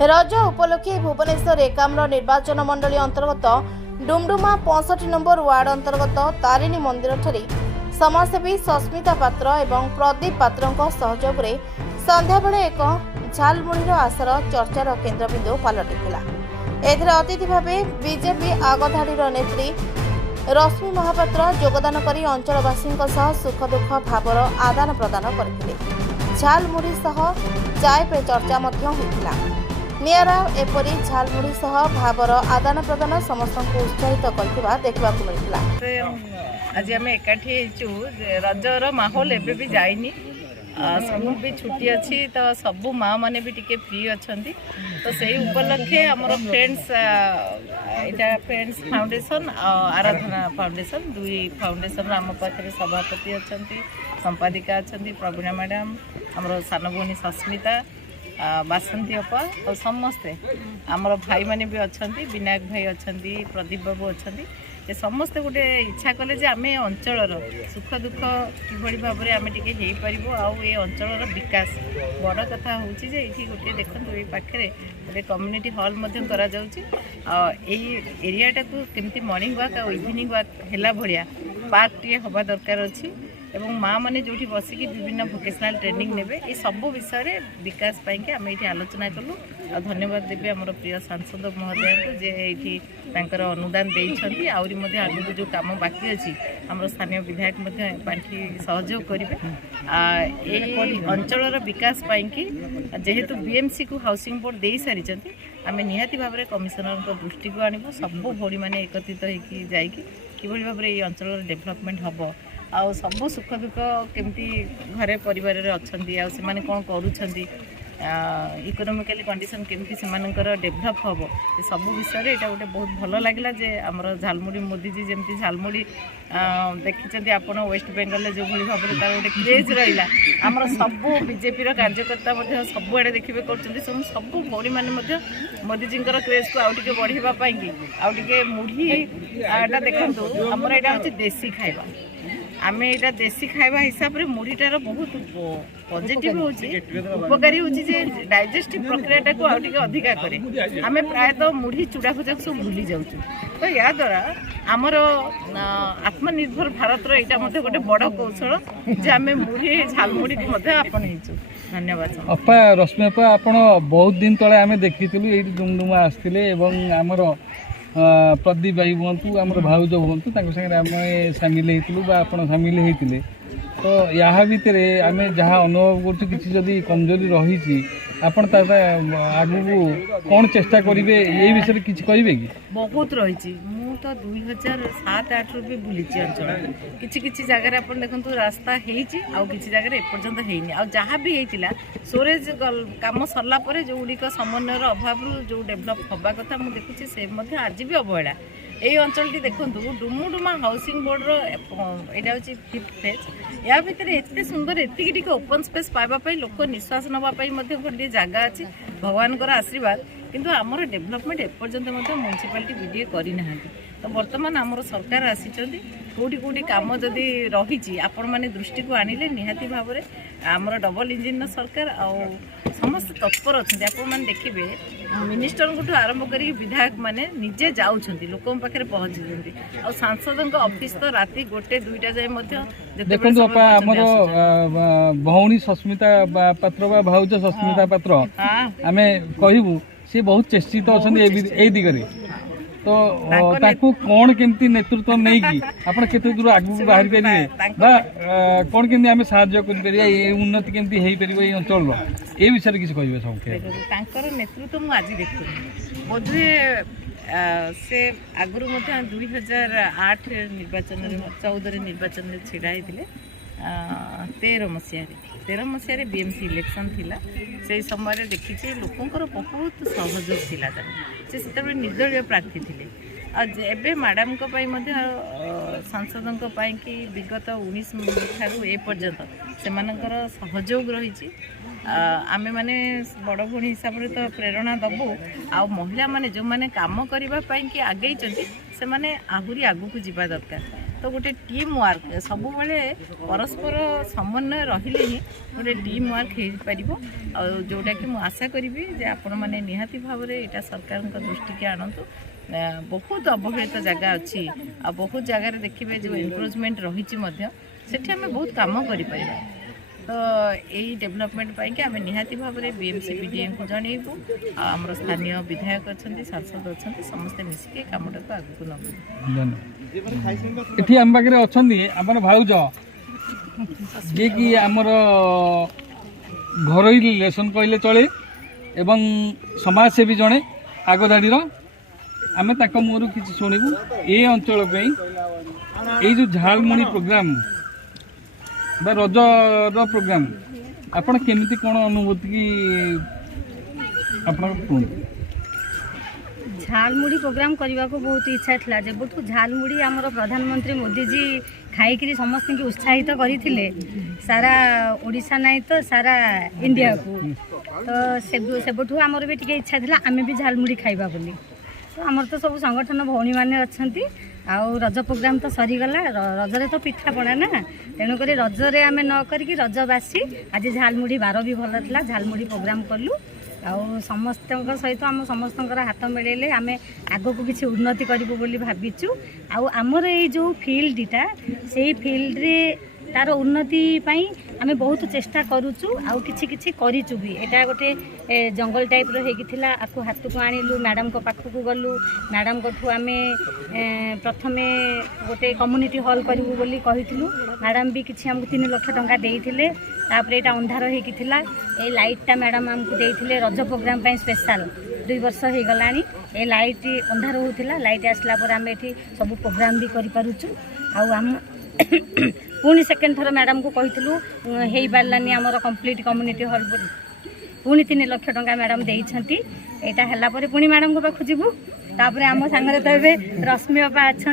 रज उपलक्षे भुवनेश्वर एकाम्र निर्वाचन मंडली अंतर्गत डुमडुमा 65 नंबर वार्ड अंतर्गत तारिणी मंदिर ठारे समाजसेवी सस्मिता पात्र एवं प्रदीप पात्र सहयोग में संध्या बेले एक झालमुढ़ीर आशर चर्चार केन्द्रबिंदु पलटिला। एथिरे अतिथि भाव बीजेपी आगधाड़ीर नेत्री रश्मि महापात्र योगदान करी अंचलवासी सुख दुख भावर आदान प्रदान करथिले। झालमुढ़ी सह चाय पे चर्चा मध्य होइतिला। नियारा एपरी झालमुढ़ी सह भावर आदान प्रदान समस्त उत्साहित करथिबा देखबाकू मिलिला। आज आम एकाठी रजर माहौल एबे भी जाइनी, स्कूल भी छुट्टी अच्छी तो सबू माँ मैंने भी टिके फ्री अच्छा तो से उपलक्षे आमर फ्रेंड्स यहाँ फ्रेंड्स फाउंडेशन आराधना फाउंडेशन दुई फाउंडेशन आम पाखे सभापति अच्छा संपादिका अच्छा प्रवीणा मैडम आमर सान भौणी सस्मिता बासंती अपा और समस्ते आमर भाई मैंने भी अच्छा विनायक भाई अच्छा प्रदीप बाबू अच्छा ये समस्ते गोटे इच्छा कले जे आम अंचल सुख दुख कि भाव में आम टे ये अंचल विकास बड़ कथा हूँ ये गोटे देखो ये पाखे गोटे कम्युनिटी हॉल एरियाटा को केमती मॉर्निंग वॉक और इवनिंग वॉक है भाया पार्क टे हवा दरकार अच्छी एवं माँ मैंने जो बसिकी विभिन्न भोकेशनल ट्रेनिंग ने ये सब विषय विकास पाई आम ये आलोचना कलु आ धन्यवाद देवी आमर प्रिय सांसद महोदय को जे ये अनुदान देती आगे जो कम बाकी अच्छी आम स्थानीय विधायक पांठी सहयोग करेंगे अंचल विकास पाई जेहेतु बीएमसी को हाउसिंग बोर्ड दे सारी आम निहाती भाव में कमिशनर दृष्टि को आणबू सबू भौणी मैंने एकत्रित होभाव भाव में ये अंचल डेभलपमेंट हम आउ सब सुख दुख केमती घरे परिवार अच्छा से कौन करूँ इकोनोमिकली कंडीशन केमती से डेभलप हम ये सब विषय यहाँ गोटे बहुत भल लगे जे आमर झालमुढ़ी मोदी जी जमी झालमुढ़ी देखी आप वेस्ट बेंगल जो भाव में तार गोटे क्रेज रहा आमर सबू बीजेपी कार्यकर्ता सबुआड़े देखिए कर सब भौणी मैंने मोदी जी क्रेज को आउटे बढ़ावाई आउटे मुढ़ीटा देखूँ आमर यहाँ हूँ देसी खाଇବା आम यहाँ देसी खाଇବା हिसाब से मुढ़ीटार बहुत पॉजिटिव उपकारी हूँ डाइजेस्टिव प्रक्रिया को आउटे अधिका कै आम प्रायतः मुढ़ी चूड़ा भजा सब भूली जाऊँ तो या द्वारा आमर आत्मनिर्भर भारत यहाँ गोटे बड़ कौशल जे आम मुढ़ी झालमुढ़ी को आपणईचु। धन्यवाद अपा रश्मि अपा आप बहुत दिन तले आम देखी ये डुमडुमा आसते आमर प्रदीप भाई हूँ आम भाउज हूँ सागे आम सामिल होती सामिल होते तो या भितर आम जहाँ अनुभव कर कमजोरी रही आपण आगू कौन चेष्टा करेंगे ये विषय किसी कहे कि बहुत रही तो 2007-8 भी बुली अंचल किसी जगह आप देखो रास्ता होती जगह एपर्तंत होनी आ जहाँ भी होता सोरेज कम सरला जो गुड़िक समन्वयर अभाव जो डेभलप हवा कथा मुझे देखुची से आज भी अवहेला ये अंचल देखो डुमुडुमा हाउसिंग बोर्ड यहाँ हूँ 5th फेज या भितर एत सुंदर एति ओपन स्पेस पाइबापी लोक निश्वास नापी गोटे जगह अच्छी भगवान आशीर्वाद किंतु आमर डेभलपमेंट एपर्तंत म्यूनिसिपालिटी बीडीए करना तो बर्तमान आमर सरकार आसी कौटी कौटी कम जदि रही आपण मैंने दृष्टि को आनिले निहाती भाव में आमर डबल इंजिन सरकार आ समस्त तत्पर अच्छा आपण देखिए मिनिस्टर को आरंभ कर विधायक माने निजे जाऊँच लोक पाखे पहुँची आ सांसद ऑफिस तो राति 1-2 जाए देखो आमर भौणी सस्मिता पात्र भाउज सस्मिता पात्र आम कहबू सी बहुत चेष्टित अच्छा दिगरे तो ताकू कौन केमती नेतृत्व नहीं कि आपण केते दूर आगु बाहर करिए बा कौन केमती आमे सहाय्य कर परिया ये उन्नति केमती हेई परिबो ए अंचल ए विषय किछ कहबे संख्या तांकर नेतृत्व मु आज देखु बोधे से आगुरु मध्य 2008 निर्वाचन 14 निर्वाचन में छिड़ा होते 13 मसीह बीएमसी इलेक्शन थिला से समय देखी लोकंर बहुत सहयोग थिला से निर्दलीय प्रार्थी थे एवं मैडम सांसद कि विगत 19 ठारू ए पर्यंत से सहयोग रही आमे माने बड़ भौणी हिसाब से तो प्रेरणा दबू आ महिला माने जो माने काम करने कि आगे से आहुरी आगू को जीवा दरकार तो गोटे टीम वर्क सब परस्पर समन्वय रहिले ही गोटे टीम वर्क हो पार जोटा कि मुझे आशा करी जे आपण मैंने निहाती भाव में यहाँ सरकार दृष्टि के आणतु बहुत अवहेलित जगह अच्छी आ बहुत जगार देखिए जो एनक्रोचमेंट रही सेठी आम बहुत कम कर तो यही डेभलपमेंट पाई आम निहाती भाव में बीएमसी बीडीएम को जनइबू आमर स्थानीय विधायक अच्छा सांसद अच्छा समस्ते मिसिक कमटा को आगू नबू ये आम पाखे अच्छा आम भाउज जी कि आमर घरोई रिलेसन कहले चले एवं समाजसेवी जड़े आगधाड़ी आम मुहर कि शुणु ये अंचल ये जो झालमुड़ी प्रोग्राम बा रजर प्रोग्राम आपण केमिति कोन अनुभूति की आपण झालमुड़ी प्रोग्राम करने को बहुत इच्छा था जब झालमुड़ी आमर प्रधानमंत्री मोदी जी खाई समस्त की उत्साहित करते सारा ओडिशा नहीं तो सारा इंडिया को तो सेबठू आमर भी टे इच्छा था आम भी झालमुड़ी खाइबा बोली तो आमर तो सब संगठन भौणी मैंने अच्छा आउ रज प्रोग्राम तो सरीगला रजरे तो पिठापणा ना तेणुक रजरे आम न करी रजबासी आज झालमुड़ी बार भी भल था झालमुड़ी प्रोग्राम कलु आउ समस्त सहित आम समस्त हाथ मिलैले आम आग को किसी उन्नति करूँ बोली भाविचु आउ आमर ये जो फील्डटा से फील्ड रे तार उन्नति पाई आम बहुत चेष्टा करुचु आउ किछि करिचु भी एटा गोटे जंगल टाइप रो हेगी थिला आकु हाथ को आनिलु मैडम को पाखु को गलु मैडम को ठु आमे प्रथमे गोटे कम्युनिटी हॉल करिवु बोली कहिथिलु मैडम भी किछि हमकु 3 लाख टंका देइथिले तापर एटा अंधार हेगी थिला ए लाइटटा मैडम हमकु देइथिले रज प्रोग्राम पई स्पेशल 2 वर्ष हो गलानी ए लाइट अंधार होथिला लाइट आसला पर आमे एठी सब प्रोग्राम भी करि पारुचु आउ हम पुणी सेकेंड थर मैडम को कही हो पारानी आमर कंप्लीट कम्युनिटी हॉल पुणी 3 लाख टंका मैडम देइछंती एटा हला परे पुणी मैडम को पाखु जीवु तापर आम सांगरे तो रश्मि बापा अच्छा